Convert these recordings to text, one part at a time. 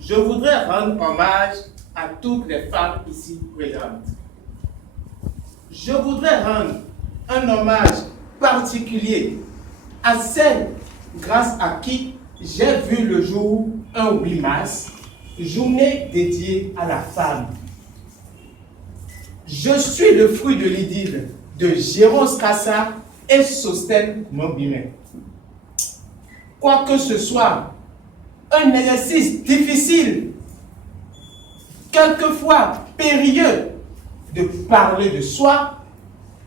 Je voudrais rendre hommage à toutes les femmes ici présentes. Je voudrais rendre un hommage particulier à celles grâce à qui j'ai vu le jour un 8 mars, journée dédiée à la femme. Je suis le fruit de l'idylle de Jérôme Cassa et Sostène Nombimé. Quoi que ce soit un exercice difficile, quelquefois périlleux, de parler de soi,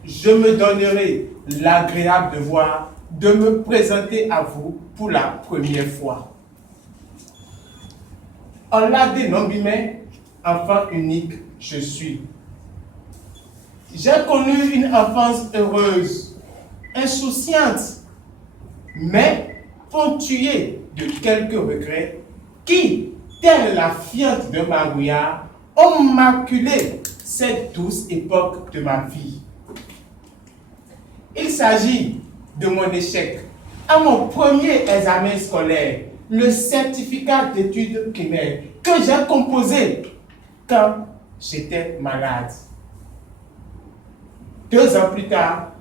je me donnerai l'agréable devoir de me présenter à vous pour la première fois. Olade Nombimé, enfant unique, je suis. J'ai connu une enfance heureuse, insouciante, mais ponctuée de quelques regrets qui, telle la fiente de Marouillard, ont maculé cette douce époque de ma vie. Il s'agit de mon échec à mon premier examen scolaire, le certificat d'études primaires que j'ai composé quand j'étais malade. 2 ans plus tard,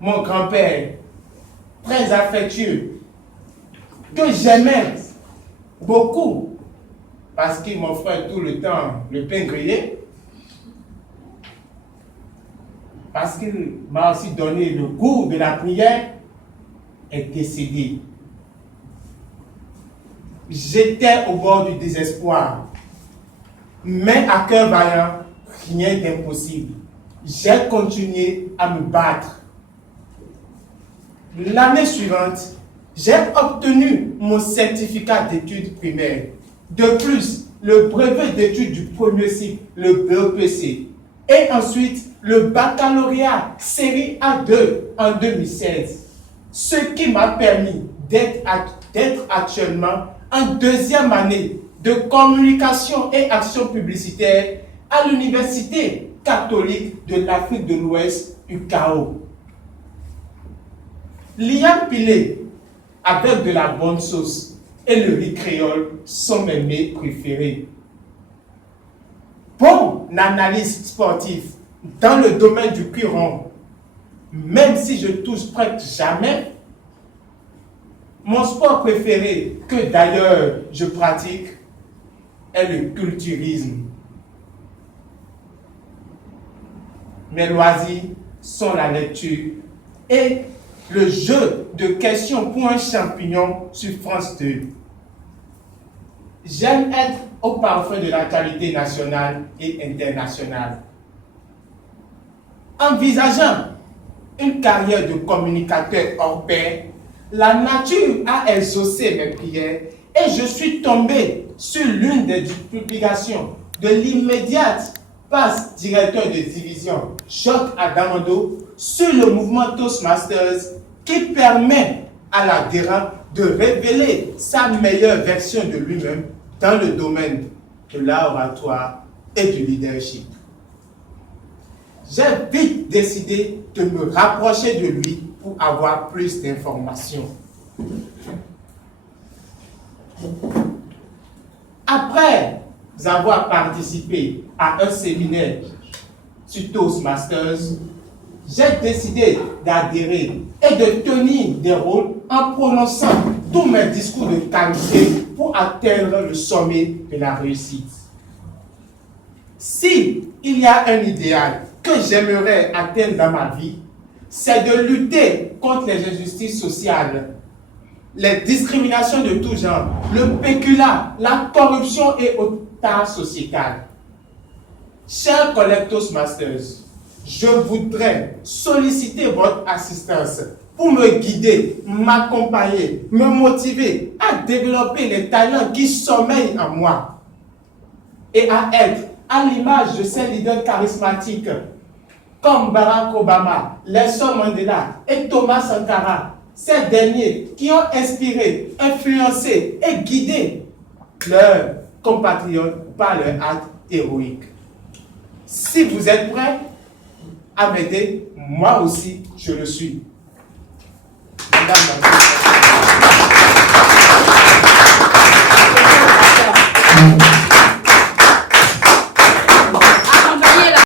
mon grand-père, très affectueux, que j'aimais beaucoup, parce qu'il m'offrait tout le temps le pain grillé, parce qu'il m'a aussi donné le goût de la prière, est décédé. J'étais au bord du désespoir, mais à cœur vaillant, rien d'impossible. J'ai continué à me battre. L'année suivante, j'ai obtenu mon certificat d'études primaires. De plus, le brevet d'études du premier cycle, le BEPC, et ensuite le baccalauréat série A2 en 2016. Ce qui m'a permis d'être actuellement en 2e année de communication et action publicitaire à l'Université catholique de l'Afrique de l'Ouest, UCAO. Liam Pilé, avec de la bonne sauce, et le riz créole sont mes mets préférés. Bon analyste sportif dans le domaine du cuir rond, même si je touche presque jamais, mon sport préféré, que d'ailleurs je pratique, est le culturisme. Mes loisirs sont la lecture et le jeu de questions pour un champignon sur France 2. J'aime être au parfum de l'actualité nationale et internationale. Envisageant une carrière de communicateur hors pair, la nature a exaucé mes prières et je suis tombé sur l'une des publications de l'immédiate passe directeur de division Jacques Adamando sur le mouvement Toastmasters qui permet à l'adhérent de révéler sa meilleure version de lui-même dans le domaine de l'art oratoire et du leadership. J'ai vite décidé de me rapprocher de lui pour avoir plus d'informations. Après avoir participé à un séminaire sur Toastmasters, j'ai décidé d'adhérer et de tenir des rôles en prononçant tous mes discours de qualité pour atteindre le sommet de la réussite. Si il y a un idéal que j'aimerais atteindre dans ma vie, c'est de lutter contre les injustices sociales, les discriminations de tout genre, le péculat, la corruption et otage sociétal. Chers collègues Toastmasters, je voudrais solliciter votre assistance pour me guider, m'accompagner, me motiver à développer les talents qui sommeillent en moi et à être à l'image de ces leaders charismatiques comme Barack Obama, Nelson Mandela et Thomas Sankara, ces derniers qui ont inspiré, influencé et guidé leurs compatriotes par leur acte héroïque. Si vous êtes prêts à m'aider, moi aussi je le suis. Madame Merci.